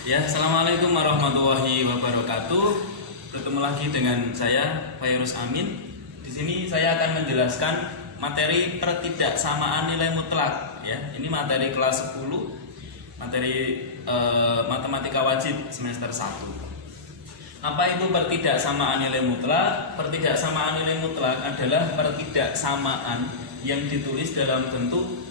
Ya, assalamualaikum warahmatullahi wabarakatuh. Bertemu lagi dengan saya, Fairuz Amin. Di sini saya akan menjelaskan materi pertidaksamaan nilai mutlak. Ya, ini materi kelas 10, materi matematika wajib semester 1. Apa itu pertidaksamaan nilai mutlak? Pertidaksamaan nilai mutlak adalah pertidaksamaan yang ditulis dalam bentuk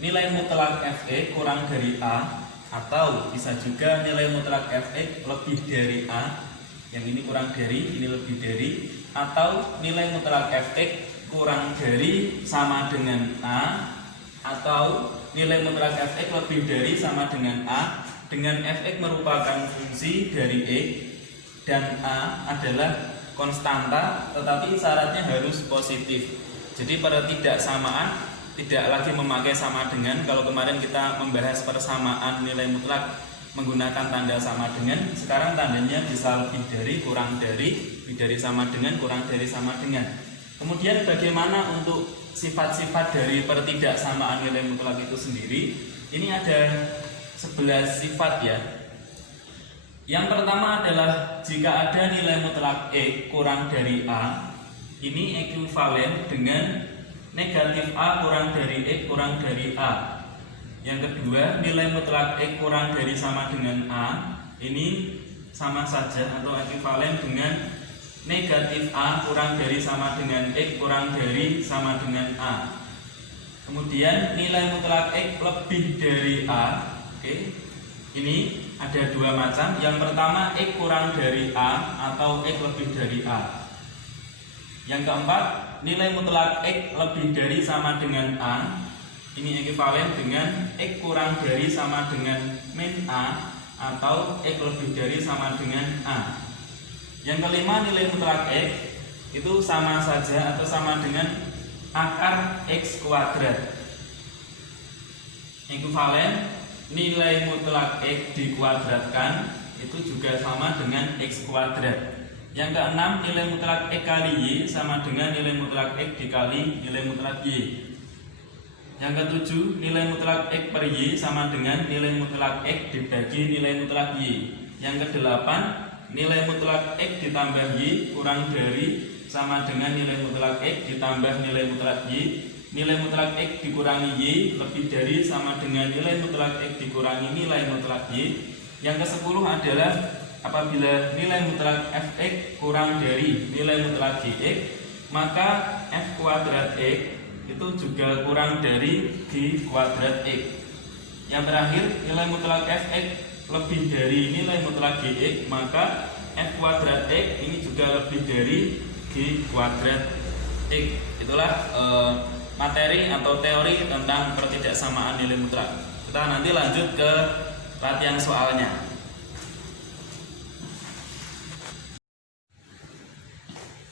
nilai mutlak Fe kurang dari A, atau bisa juga nilai mutlak Fe lebih dari A, yang ini kurang dari, ini lebih dari, atau nilai mutlak Fx kurang dari sama dengan A, atau nilai mutlak Fx lebih dari sama dengan A dengan Fx merupakan fungsi dari E dan A adalah konstanta, tetapi syaratnya harus positif. Jadi pertidaksamaan tidak lagi memakai sama dengan. Kalau kemarin kita membahas persamaan nilai mutlak menggunakan tanda sama dengan, sekarang tandanya bisa lebih dari, kurang dari, lebih dari sama dengan, kurang dari sama dengan. Kemudian bagaimana untuk sifat-sifat dari pertidaksamaan nilai mutlak itu sendiri? Ini ada 11 sifat ya. Yang pertama adalah jika ada nilai mutlak E kurang dari A, ini ekuivalen dengan negatif A kurang dari E kurang dari A. Yang kedua, nilai mutlak E kurang dari sama dengan A, ini sama saja atau ekuivalen dengan negatif A kurang dari sama dengan E kurang dari sama dengan A. Kemudian nilai mutlak X lebih dari A. Oke. Ini ada dua macam. Yang pertama X kurang dari A atau X lebih dari A. Yang keempat, nilai mutlak X lebih dari sama dengan A. Ini ekuivalen dengan X kurang dari sama dengan min A atau X lebih dari sama dengan A. Yang kelima, nilai mutlak X itu sama saja atau sama dengan akar X kuadrat. Ekuivalen nilai mutlak X dikuadratkan itu juga sama dengan X kuadrat. Yang keenam, nilai mutlak X kali Y sama dengan nilai mutlak X dikali nilai mutlak Y. Yang ketujuh, nilai mutlak X per Y sama dengan nilai mutlak X dibagi nilai mutlak Y. Yang kedelapan, nilai mutlak X ditambah Y kurang dari sama dengan nilai mutlak X ditambah nilai mutlak Y. Nilai mutlak X dikurangi Y lebih dari sama dengan nilai mutlak X dikurangi nilai mutlak Y. Yang ke-10 adalah apabila nilai mutlak Fx kurang dari nilai mutlak Gx, maka F kuadrat X itu juga kurang dari G kuadrat X. Yang terakhir, nilai mutlak Fx lebih dari nilai mutlak Gx, maka F kuadrat X ini juga lebih dari G kuadrat X. Itulah materi atau teori tentang pertidaksamaan nilai mutlak. Kita nanti lanjut ke latihan soalnya.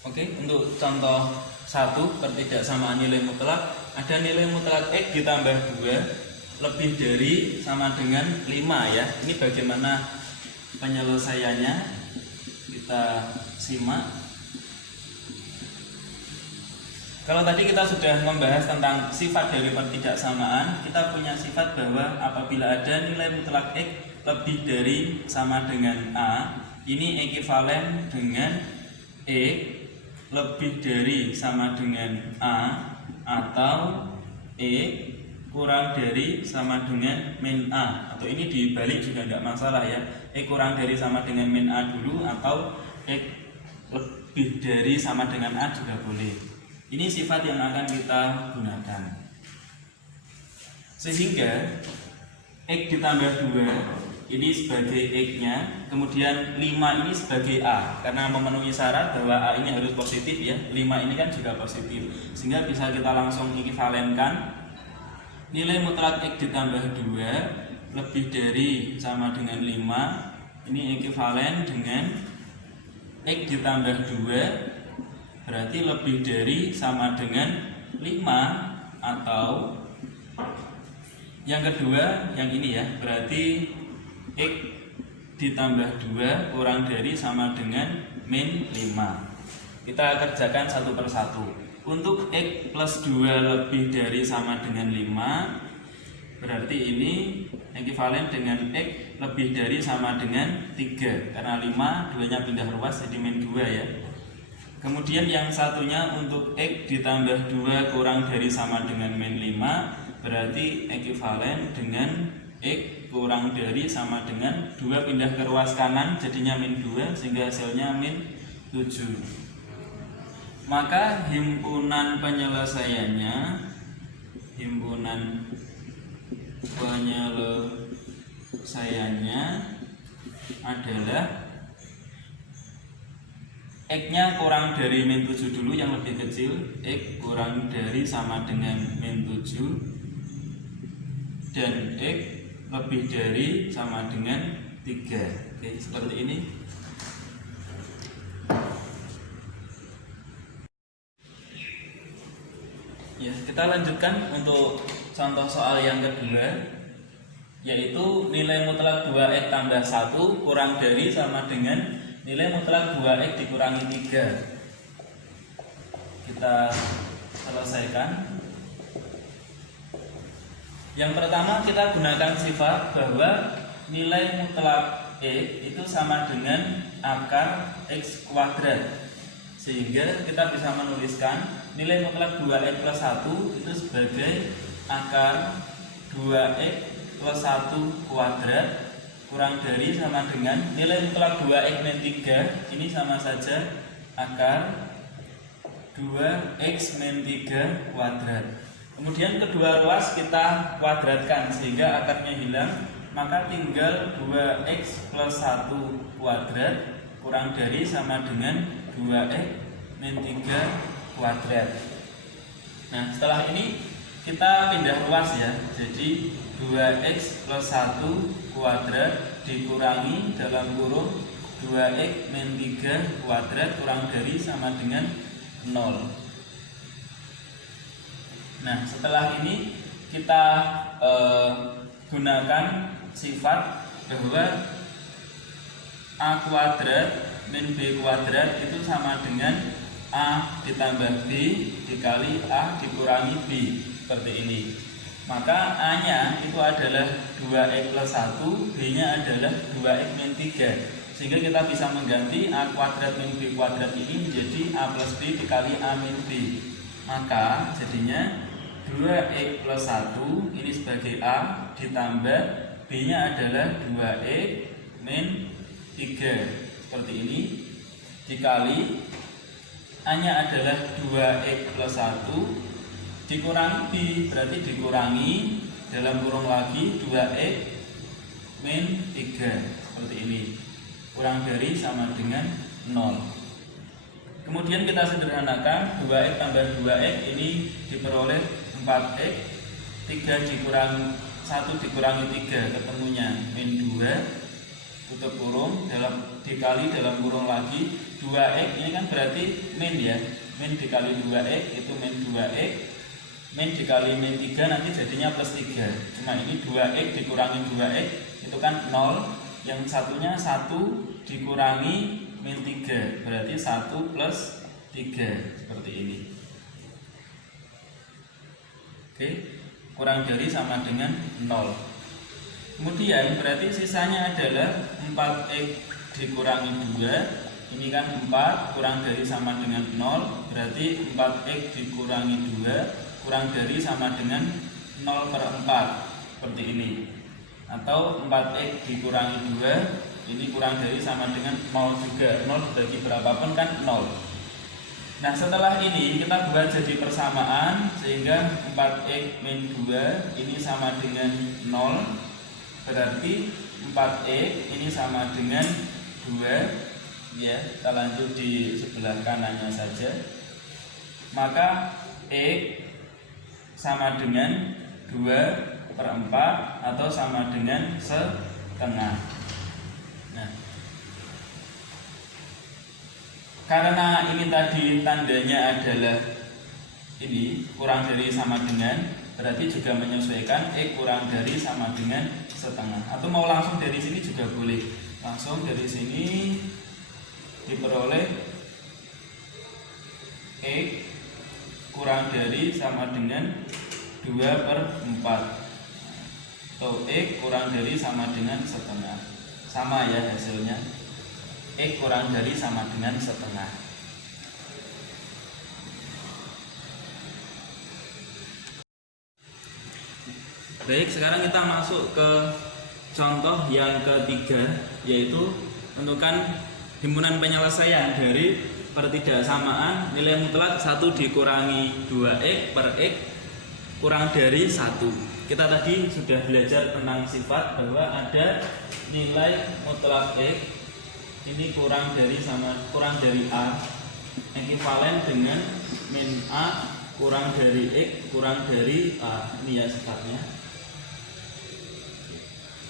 Oke, untuk contoh 1 pertidaksamaan nilai mutlak, ada nilai mutlak X ditambah 2 lebih dari sama dengan 5 ya. Ini bagaimana penyelesaiannya? Kita simak. Kalau tadi kita sudah membahas tentang sifat dari pertidaksamaan, kita punya sifat bahwa apabila ada nilai mutlak X lebih dari sama dengan A, ini ekuivalen dengan E lebih dari sama dengan A atau E kurang dari sama dengan min A, atau ini dibalik juga tidak masalah ya. E kurang dari sama dengan min A dulu, atau E lebih dari sama dengan A juga boleh. Ini sifat yang akan kita gunakan. Sehingga X ditambah 2 ini sebagai X-nya, kemudian 5 ini sebagai A, karena memenuhi syarat bahwa A ini harus positif ya. 5 ini kan juga positif, sehingga bisa kita langsung ekuivalenkan nilai mutlak X ditambah 2 lebih dari sama dengan 5. Ini ekuivalen dengan X ditambah 2 berarti lebih dari sama dengan 5, atau yang kedua yang ini ya, berarti X ditambah 2 kurang dari sama dengan min 5. Kita kerjakan satu persatu. Untuk X plus 2 lebih dari sama dengan 5, berarti ini ekivalen dengan X lebih dari sama dengan 3. Karena 5, 2-nya pindah ruas jadi min 2 ya. Kemudian yang satunya untuk X ditambah 2 kurang dari sama dengan min 5, berarti ekivalen dengan X kurang dari sama dengan 2 pindah ke ruas kanan jadinya min 2 sehingga hasilnya min 7. Maka himpunan penyelesaiannya adalah X-nya kurang dari min 7 dulu yang lebih kecil, X kurang dari sama dengan min 7 dan X lebih dari sama dengan 3. Oke, seperti ini. Ya, kita lanjutkan untuk contoh soal yang kedua, yaitu nilai mutlak 2x tambah 1 kurang dari sama dengan nilai mutlak 2x dikurangi 3. Kita selesaikan. Yang pertama kita gunakan sifat bahwa nilai mutlak X itu sama dengan akar X kuadrat, sehingga kita bisa menuliskan nilai mutlak 2x plus 1 itu sebagai akar 2x plus 1 kuadrat kurang dari sama dengan nilai mutlak 2x min 3, ini sama saja akar 2x min 3 kuadrat. Kemudian kedua ruas kita kuadratkan sehingga akarnya hilang, maka tinggal 2x plus 1 kuadrat kurang dari sama dengan 2x min 3 kuadrat. Nah, setelah ini kita pindah ruas ya. Jadi 2x plus 1 kuadrat dikurangi dalam kurung 2x min 3 kuadrat kurang dari sama dengan 0. Nah, setelah ini kita gunakan sifat bahwa A kuadrat min B kuadrat itu sama dengan A ditambah B dikali A dikurangi B, seperti ini. Maka A-nya itu adalah 2x plus 1, B-nya adalah 2x min 3. Sehingga kita bisa mengganti A kuadrat min B kuadrat ini menjadi A plus B dikali A min B. Maka jadinya 2x plus 1 ini sebagai A ditambah B-nya adalah 2x min 3 seperti ini dikali A-nya adalah 2x plus 1 dikurangi B, berarti dikurangi dalam kurung lagi 2x min 3 seperti ini, kurang dari sama dengan 0. Kemudian kita sederhanakan 2x tambah 2x ini diperoleh 4x, 3 dikurangi 1 dikurangi 3 ketemunya min 2, tutup kurung, dikali dalam kurung lagi 2x, ini kan berarti min ya, min dikali 2x itu min 2x, min dikali min 3 nanti jadinya plus 3. Cuma ini 2x dikurangi 2x itu kan 0, yang satunya 1 dikurangi min 3 berarti 1 plus 3 seperti ini. Oke, kurang dari sama dengan 0. Kemudian berarti sisanya adalah 4x dikurangi 2. Ini kan 4 kurang dari sama dengan 0, berarti 4x dikurangi 2 kurang dari sama dengan 0/4 seperti ini. Atau 4x dikurangi 2 ini kurang dari sama dengan 0 juga. 0 dibagi berapapun kan 0. Nah, setelah ini kita buat jadi persamaan sehingga 4x min 2 ini sama dengan 0, berarti 4x ini sama dengan 2 ya. Kita lanjut di sebelah kanannya saja. Maka x sama dengan 2/4 atau sama dengan setengah. Nah, karena ini tadi tandanya adalah ini kurang dari sama dengan, berarti juga menyesuaikan x kurang dari sama dengan setengah. Atau mau langsung dari sini juga boleh. Langsung dari sini diperoleh x kurang dari sama dengan 2/4. atau X kurang dari sama dengan setengah. Sama ya hasilnya, X kurang dari sama dengan setengah. Baik, sekarang kita masuk ke contoh yang ketiga, yaitu tentukan himpunan penyelesaian dari pertidaksamaan nilai mutlak 1 dikurangi 2x per x kurang dari 1. Kita tadi sudah belajar tentang sifat bahwa ada nilai mutlak x ini kurang dari a ekivalen dengan min a kurang dari x kurang dari a. Ini ya sifatnya.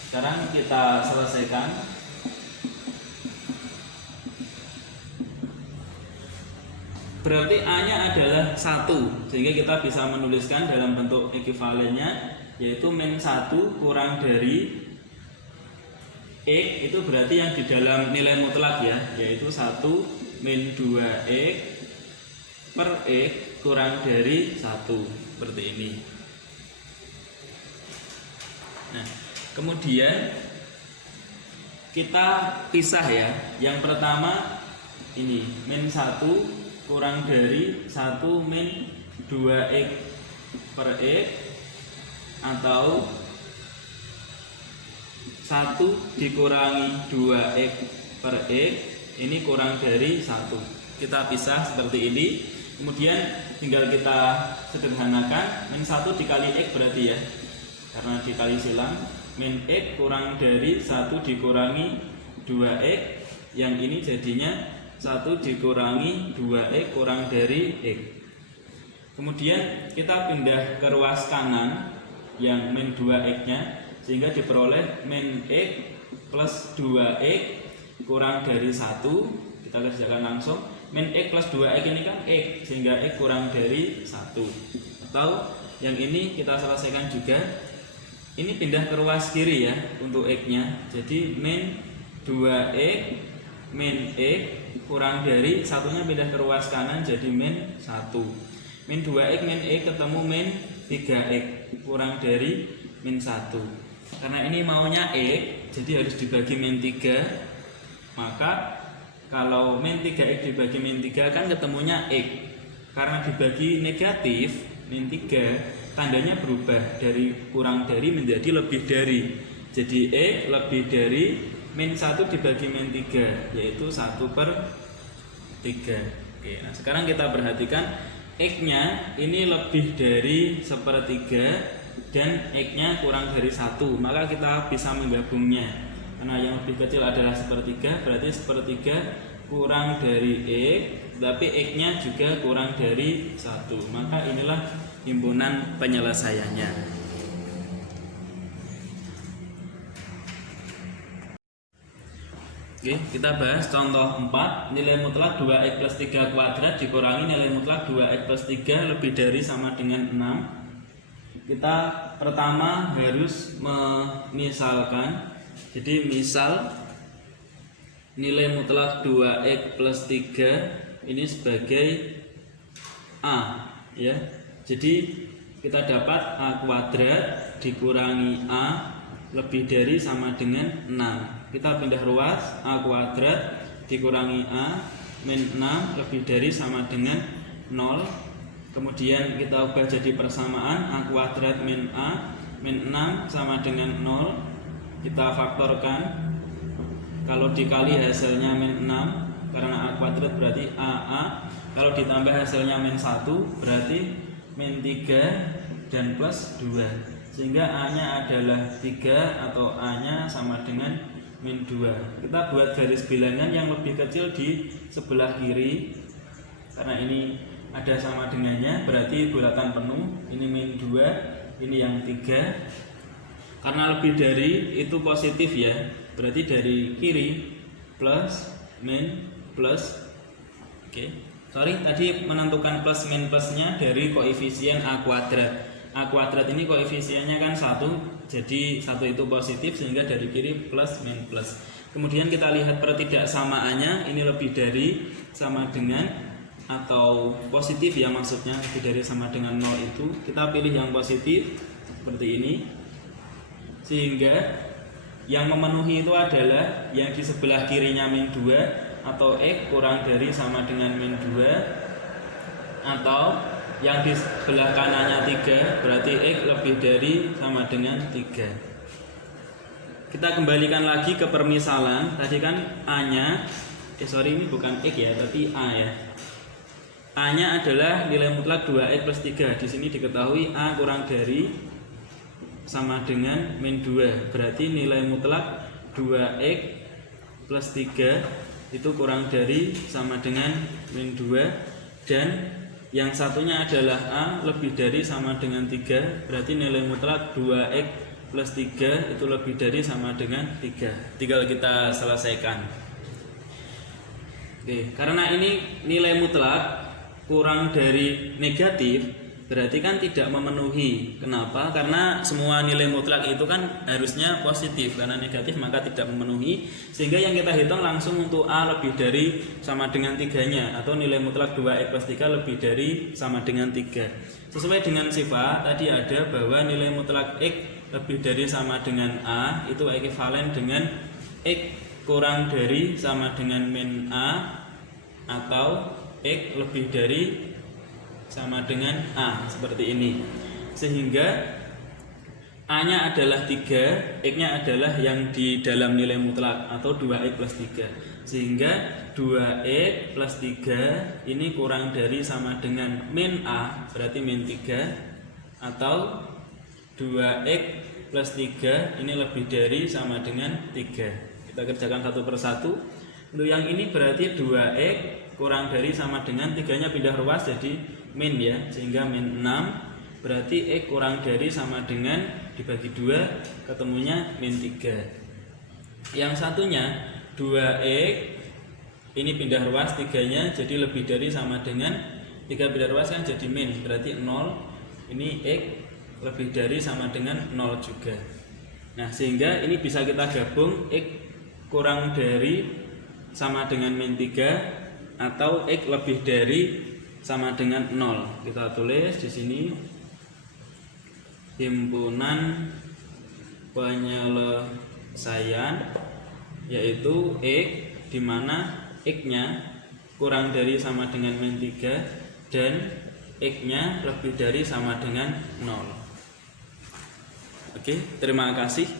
Sekarang kita selesaikan. Berarti A-nya adalah 1, sehingga kita bisa menuliskan dalam bentuk ekivalennya, yaitu min 1 kurang dari X, itu berarti yang di dalam nilai mutlak ya, yaitu 1 min 2X per X kurang dari 1, seperti ini. Nah, kemudian kita pisah ya. Yang pertama ini min 1 kurang dari 1 min 2x per x atau 1 dikurangi 2x per x ini kurang dari 1. Kita pisah seperti ini. Kemudian tinggal kita sederhanakan. Min 1 dikali x berarti ya, karena dikali silang. Min x kurang dari 1 dikurangi 2x, yang ini jadinya 1 dikurangi 2x kurang dari x. Kemudian kita pindah ke ruas kanan yang min 2x nya, sehingga diperoleh min x plus 2x kurang dari 1. Kita kerjakan langsung. Min x plus 2x ini kan x, sehingga x kurang dari 1. Atau yang ini kita selesaikan juga. Ini pindah ke ruas kiri ya untuk x nya. Jadi min 2x min x kurang dari satunya pindah ke ruas kanan jadi min 1. Min 2x min x ketemu min 3x kurang dari min 1. Karena ini maunya x, jadi harus dibagi min 3. Maka kalau min 3x dibagi min 3 kan ketemunya x. Karena dibagi negatif min 3, tandanya berubah dari kurang dari menjadi lebih dari. Jadi x lebih dari min 1 dibagi min 3, yaitu 1 per 3. Oke, nah sekarang kita perhatikan x nya ini lebih dari 1/3 dan x nya kurang dari 1. Maka kita bisa menggabungnya. Karena yang lebih kecil adalah 1/3, berarti 1/3 kurang dari x, tapi x nya juga kurang dari 1. Maka inilah himpunan penyelesaiannya. Oke, kita bahas contoh 4. Nilai mutlak 2x plus 3 kuadrat dikurangi nilai mutlak 2x plus 3 lebih dari sama dengan 6. Kita pertama harus memisalkan. Jadi misal nilai mutlak 2x plus 3 ini sebagai A ya. Jadi kita dapat A kuadrat dikurangi A lebih dari sama dengan 6. Kita pindah ruas, A kuadrat dikurangi A min 6 lebih dari sama dengan 0. Kemudian kita ubah jadi persamaan, A kuadrat min A min 6 sama dengan 0. Kita faktorkan. Kalau dikali hasilnya min 6, karena A kuadrat berarti AA. Kalau ditambah hasilnya min 1 berarti min 3 dan plus 2. Sehingga A nya adalah 3 atau A nya sama dengan min 2. Kita buat garis bilangan yang lebih kecil di sebelah kiri. Karena ini ada sama dengannya, berarti bulatan penuh. Ini min 2, ini yang 3. Karena lebih dari itu positif ya, berarti dari kiri plus min plus. Oke. Sorry, tadi menentukan plus min plusnya dari koefisien A kuadrat. A kuadrat ini koefisiennya kan 1, jadi 1 itu positif, sehingga dari kiri plus min plus. Kemudian kita lihat pertidaksamaannya, ini lebih dari sama dengan atau positif ya, maksudnya lebih dari sama dengan 0 itu. Kita pilih yang positif seperti ini. Sehingga yang memenuhi itu adalah yang di sebelah kirinya min 2 atau X kurang dari sama dengan min 2, atau yang di sebelah kanannya 3 berarti X lebih dari sama dengan 3. Kita kembalikan lagi ke permisalan. Tadi kan A-nya ini bukan X ya, tapi A ya. A-nya adalah nilai mutlak 2X plus 3. Di sini diketahui A kurang dari sama dengan min 2. Berarti nilai mutlak 2X plus 3 itu kurang dari sama dengan min 2. Dan yang satunya adalah A lebih dari sama dengan 3. Berarti nilai mutlak 2X plus 3 itu lebih dari sama dengan 3. Tinggal kita selesaikan. Oke, karena ini nilai mutlak kurang dari negatif, berarti kan tidak memenuhi. Kenapa? Karena semua nilai mutlak itu kan harusnya positif. Karena negatif maka tidak memenuhi. Sehingga yang kita hitung langsung untuk A lebih dari sama dengan 3-nya, atau nilai mutlak 2X plus 3 lebih dari sama dengan 3. Sesuai dengan sifat tadi ada bahwa nilai mutlak X lebih dari sama dengan A itu ekivalen dengan X kurang dari sama dengan min A, atau X lebih dari sama dengan A, seperti ini. Sehingga A-nya adalah 3, X-nya adalah yang di dalam nilai mutlak atau 2X plus 3. Sehingga 2X plus 3 ini kurang dari sama dengan min A, berarti min 3, atau 2X plus 3 ini lebih dari sama dengan 3. Kita kerjakan satu persatu. Untuk yang ini berarti 2X kurang dari sama dengan 3-nya pindah ruas jadi min ya, sehingga min 6. Berarti X kurang dari sama dengan dibagi 2 ketemunya min 3. Yang satunya 2X ini pindah ruas 3-nya jadi lebih dari sama dengan 3 pindah ruas kan jadi min, berarti 0. Ini X lebih dari sama dengan 0 juga. Nah, sehingga ini bisa kita gabung X kurang dari sama dengan min 3 atau X lebih dari sama dengan 0. Kita tulis di sini himpunan penyelesaian, yaitu X di mana X-nya kurang dari sama dengan min 3 dan X-nya lebih dari sama dengan 0. Oke, terima kasih.